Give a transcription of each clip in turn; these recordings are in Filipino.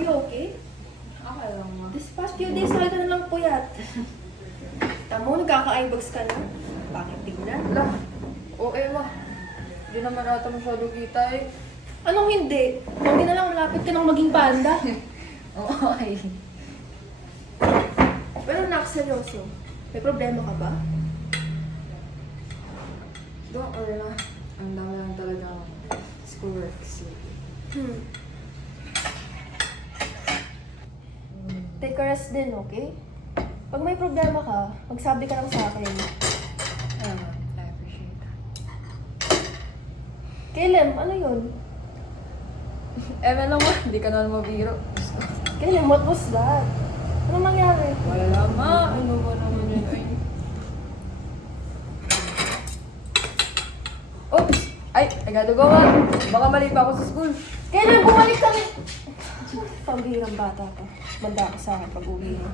Are you okay? Okay lang, ma. This past few days, lagi ka na lang puyat. Tamo, nagkaka-eyebags ka na. Bakit tignan? Lang. Okay, ma. Hindi naman ata masyado kita eh. Anong hindi? Hindi na lang, malapit ka nang maging panda. Okay. Pero nak, seryoso. May problema ka ba? Don't worry, ma. Ang dami lang talaga schoolwork. Take a rest din, okay? Pag may problema ka, magsabi ka lang sa akin. I appreciate that. Kailan, ano yun? Lang, ma. Hindi ka naman mabiro. Kailan, what was that? Ano nangyari? Wala, ma. Ano ba naman yun? Ay. Oops! Ay, I gotta go, ma. Baka mali pa ako sa school. Kailan, bumalik kami! Pambihirang bata ka. Manda ka sa akin pag uwi mo.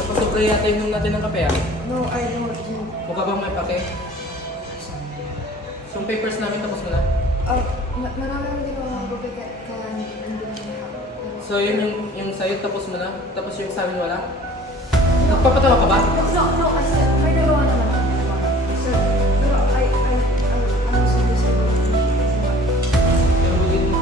Napasubra yata yung nung natin ng kape ah. No, I don't. Mukha bang may pake? So, yung papers namin tapos mo na. Marami akong ginawa ko kaya hindi na So, yun yung sa'yo tapos mo na. Tapos yung sa amin wala. Nagpapatawa ka ba? No, I said, may nagawa naman ako. Sir, pero ano sa Pero ulit mo.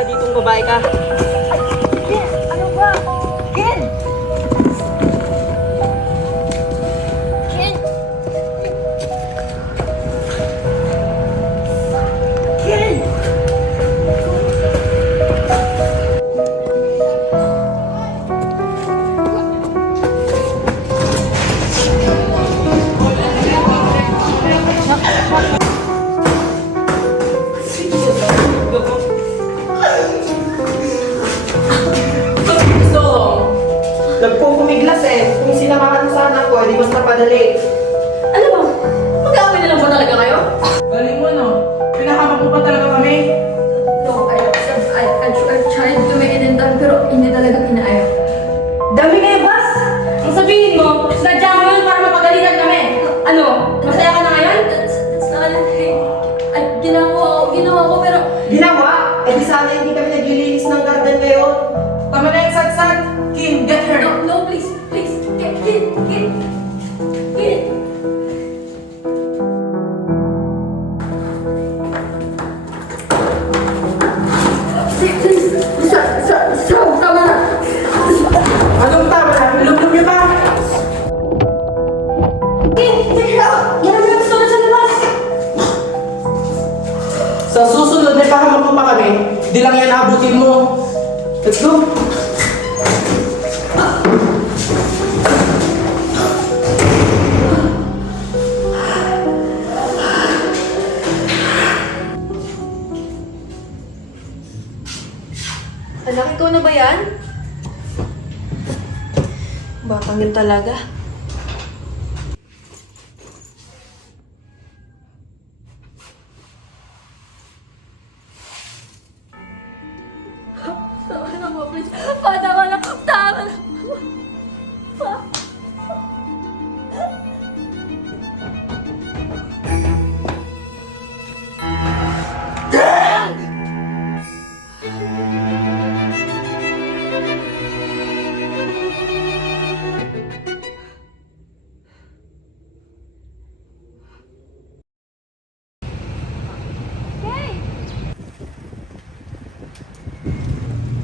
ka ditong babae ka. Ken, ano ba? Ken! Ken! Ken! Gusto ko. Nagpupumiglas eh. Kung sinamahan mo sana ako, di mas napadali. Ano ba? Mag-aaway na lang ba talaga kayo? Galing mo, no? Pinakamak mo pa talaga kami. No, I've tried to make it in time, pero hindi talaga pinaaya. Dami kayo, boss! Ang sabihin mo, sadya mo yun para mapagalitan kami. Ano? Masaya ka na ngayon? That's not a thing. Ay, ginawa ko, pero Ginawa? Eh di sana hindi kami naglilinis ng garden ngayon. Tama na yung sad-sad. Kim, get her. no, please, get. So, tama na. Anong tama na? Lublob niyo ba? Ken, check it out! Yan ang nagsusunod sa labas! Sa susunod, may pahamak mo pa kami. Di lang yan abutin mo. Let's go. Anak, ikaw na ba yan? Batang yun talaga. Tama na mo, please. Tama na.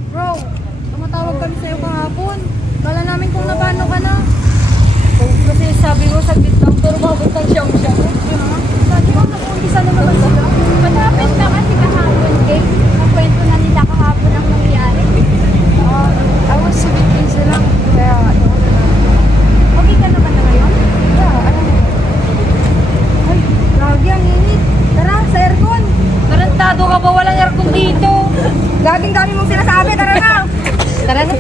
Bro, tumatawag kami sa'yo kahapon. Kala namin kung nabano ka na. Kasi sabi mo, saglit lang, pero mabot ng siyang-siyang. Sabi mo, nag-umpisa naman sila. Malapit na kasi kahapon, eh. Nakwento na nila kahapon ang nangyari. I was so busy lang. Kaya, Okay ka naman na ngayon? alam mo. Ay, lagi ang init. Tara, sa aircon. Tarantado ka ba? Walang aircon dito. Laging dami mong sinasabi. Tara na. Tara na.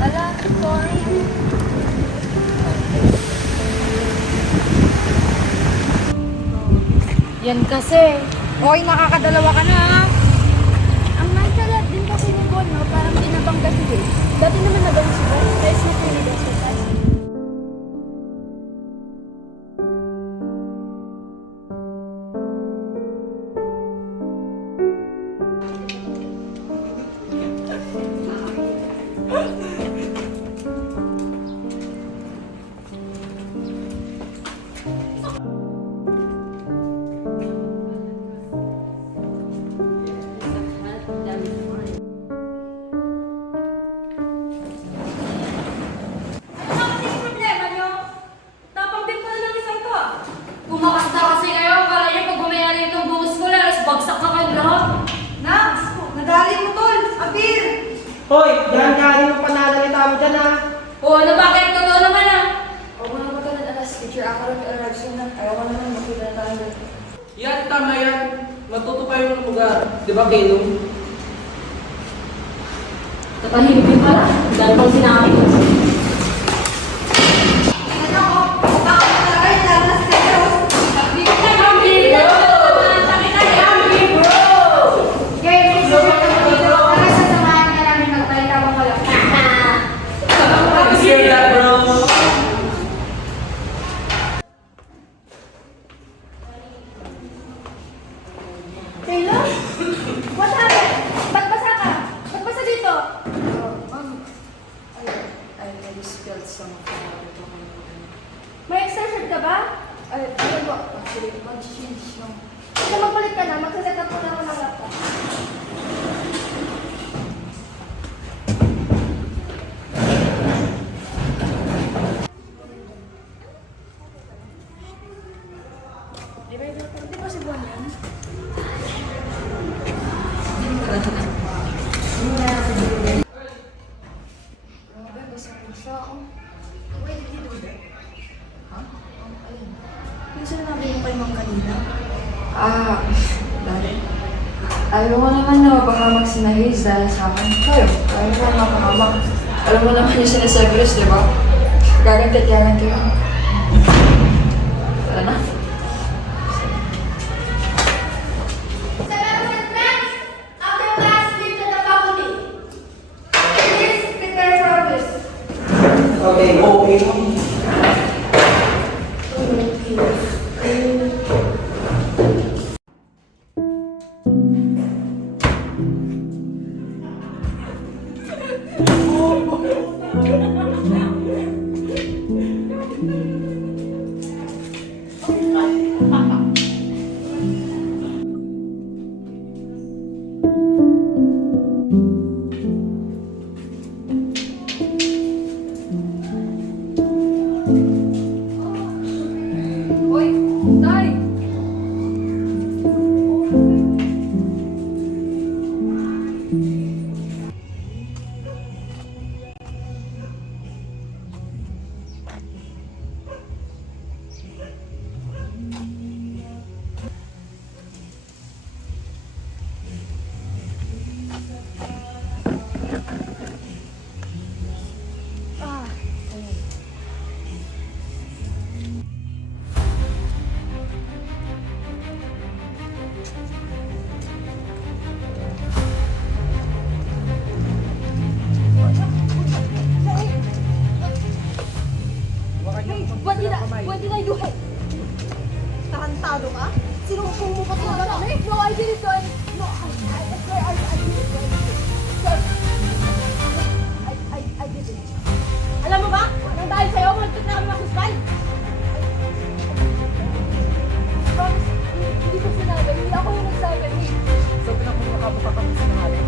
Ala, sorry. Yan kasi. Hoy, nakakadalawa ka na. Ang nagkalat din kasi ni Bon, no? Parang binabangga si Dave. Dati naman nagawa si Bon. Guys, na pinag-exercise. Hoy, dahan-dahanin yung pananalita mo dyan ha. O ano, bakit? Totoo naman ah. Huwag mo na magkalat, teacher. Ako rin arrives yun na. Ayaw ko naman makita na tayo. Yan, tama yan. Matuto pa yung lugar. Di ba, Keno? Tatahimik din pala. Dahil pang sinabi ko. Hear that, bro? Taylor? What happened? Ba't basa ka? Ba't basa dito? I just felt some of ito. May extension ka ba? Ay, ano ba? Actually, mag-change yung... Kung magpalit ka na, magsaset up mo na ako ng laptop. Di ba si Bon yan? Grabe, basa na siya. Oh. Yung sinabi mo kay Ma'am kanina. Dali. Ayaw ko naman na mapahamak si Nahis dahil sa akin. Ayaw ko mapahamak. Alam mo naman yung sinaseverus, di ba? Gagantit-gaganti ko. Tara na. After class, leave to the faculty. Please prepare for quiz. Okay, okay. Uy, Tay! What did I do? Tarantado ka? Sino ang pumukat mo na kami? No, I didn't do it. No, I swear I didn't do it. Sir, I didn't. Alam mo ba? Nang dahil sa'yo, magkita na kami masuspend. Promise, hindi ko sinabi. Hindi ako yung nagsabi. So, pinapumakabuka kami sa nangalan.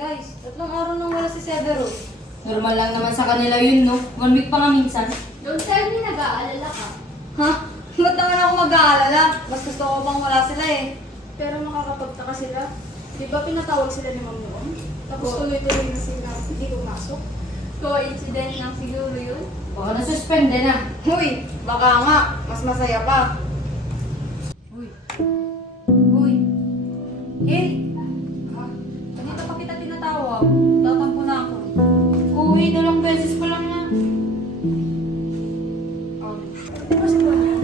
Guys, 3 araw nang wala si Severus. Normal lang naman sa kanila yun, no? 1 week pa nga minsan. Don't tell me nag-aalala ka. Ha? Ba't naman ako mag-aalala? Mas gusto ko bang wala sila eh. Pero makakapagtaka sila. Di ba pinatawag sila ni Ma'am noon? Tapos tuloy-tuloy na sila hindi pumasok. Coincidence lang siguro yun. Baka nasuspende na. Huy, baka nga, mas masaya pa. Huy. Huy. Hey! Ha? Kanina pa kita tinatawag. Tatampo na ako. Uwi, 2 beses ko lang na. Di ba si Bon yan?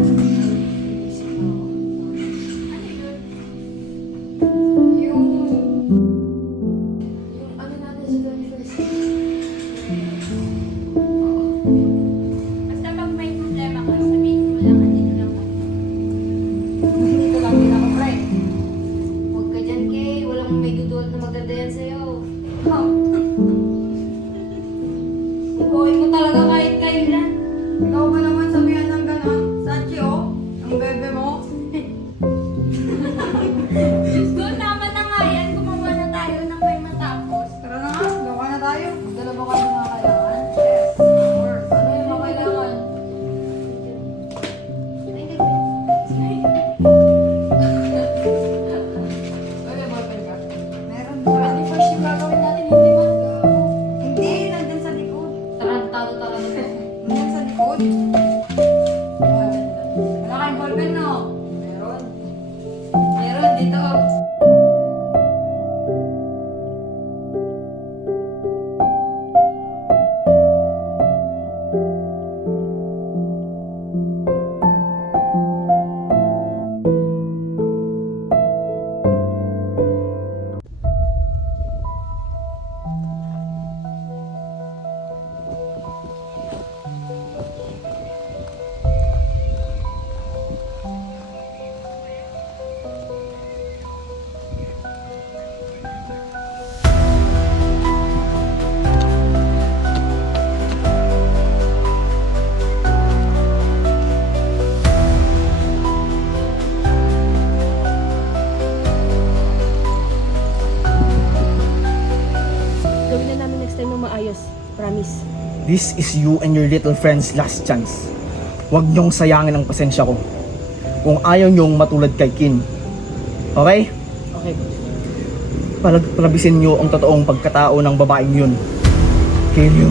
Yung ano natin sa 21st. Basta pag may problema ka, sabihin mo lang, andito lang ako. Dito lang din ako, pre. Huwag ka dyan, Kay. Walang may dudulot na maganda yan sa'yo. Buhay mo talaga kahit kailan. Ikaw ba naman sabihan ng ganon? Sachi, oh. Ang bebe mo. Diyos ko, tama na nga yan. Gumawa na tayo ng may matapos. Tara na nga, gawa na tayo. Magdala ba maayos. Promise. This is you and your little friend's last chance. Huwag niyong sayangin ang pasensya ko. Kung ayaw niyong matulad kay Kin. Okay? Okay. Palabisin niyo ang totoong pagkatao ng babaeng yun. Kill you.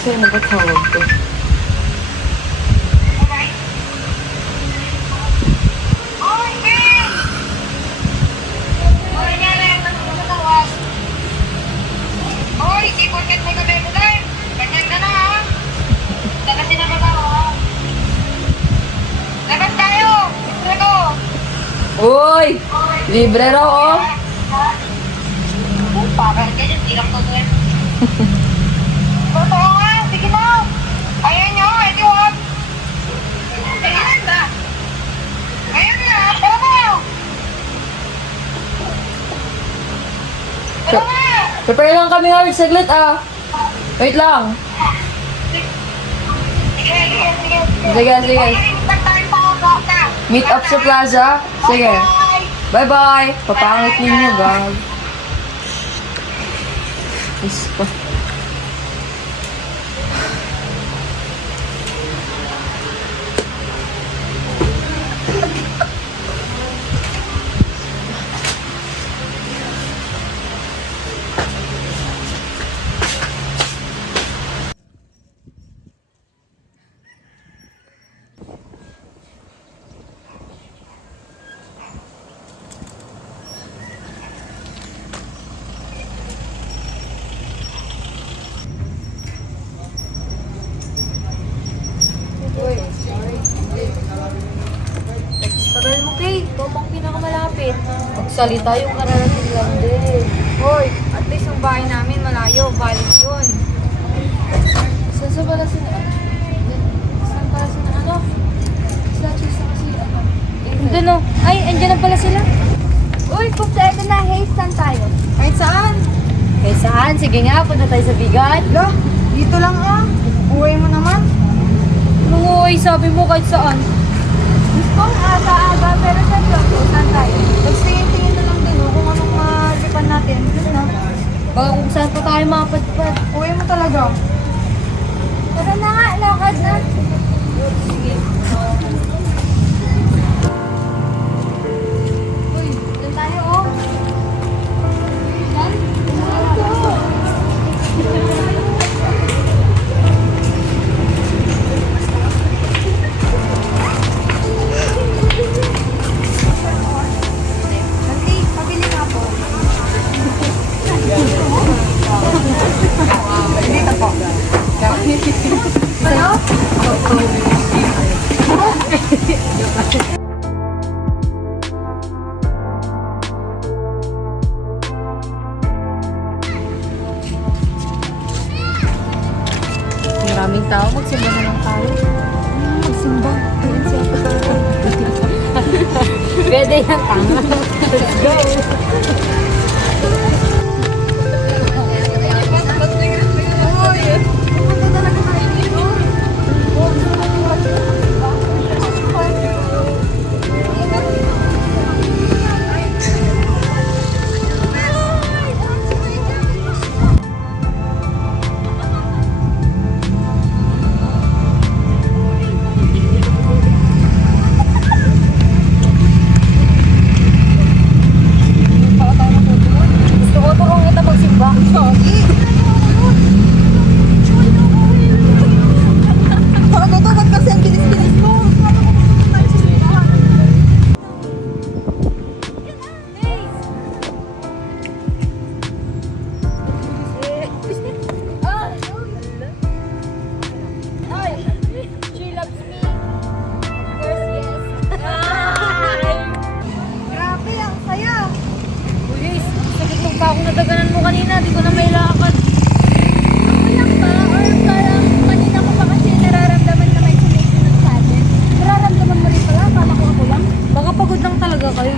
Sino ba tawag ko? Hoy, di porket may gabi mo tayo. Ganyan ka na ha. Tagasin na ba ako ha? Labas tayo! Libre ko! Uy! Libre raw, oh! Pakar ka dyan, di lang tutuin. Totoo nga, sige na! Ayan nyo, edi wag! Tingnan ba? Ngayon na, tara na! Tara na! Prepare lang kami, Howard. Saglit, ah. Wait lang. Sige, sige, sige. Sige, sige. Pag tayo pa ako na. Meet up sa plaza. Sige. Bye-bye. Papangit ninyo, bag. Is pa. Tagal mo, Kay. Ito pang pinakamalapit. Magsalita yung kararating lang din. Hoy, at least yung bahay namin malayo. Valid yun. Saan sa pala sila? Saan pala sila? Ano? Sila Chisa kasi ano? Doon no. Ay, andyan na pala sila. Uy, eto na. Hey, saan tayo? Kahit saan? Kay saan? Sige nga, punta tayo sa bigat. Lo, dito lang ah. Uwi mo naman. Uy, sabi mo kahit saan. Gusto ang aga-aga, pero syempre, saan tayo? Magtingin-tingin na lang din oh, kung anong malipan natin. Kasi na, Baka kung saan pa tayo mapadpad. uwi mo talaga. Tara na nga, lakad na. Sige. Uy, dyan tayo, oh. Dyan? Nanti, pabili nga po. Dito po. Ano? Maraming tao, magsimba na lang tayo. Magsimba? Ayan siya. Pwede yan, tama. Let's go! Gusto ko to kung kita magsimba. Bago to, ba't kasi ang bilis-bilis mo? She loves me. Of course, yes. Grabe, ang saya. Guys, sakit nung pa akong nadaganan mo kanina. Di ko na may lakad. Ako lang ba? Or parang kanina ko pa kasi nararamdaman na may sumisunod sa atin? Nararamdaman mo rin pala? Kala ko ako lang? Baka pagod lang talaga kayo.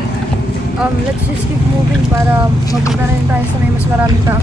Let's just keep moving para mapunta na rin tayo sa may mas maraming tao.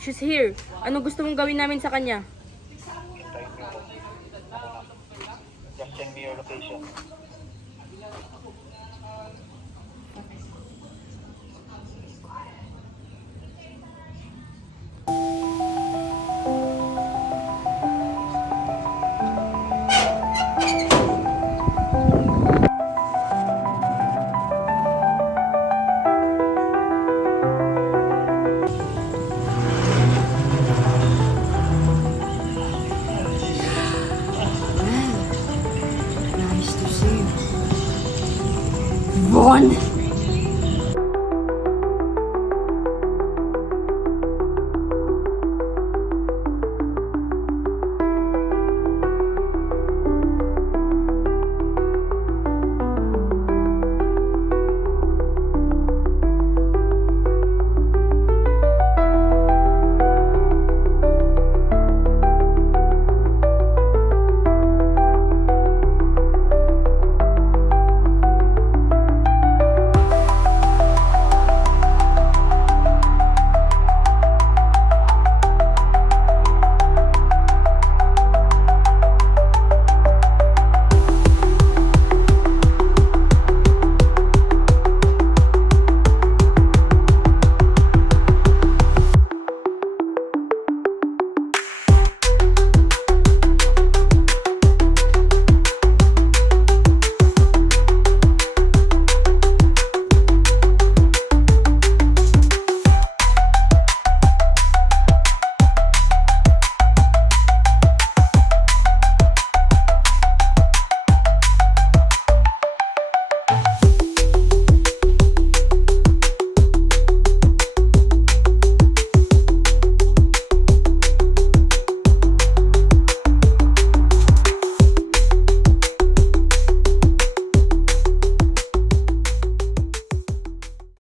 She's here. Ano gusto mong gawin namin sa kanya? Just send me your location.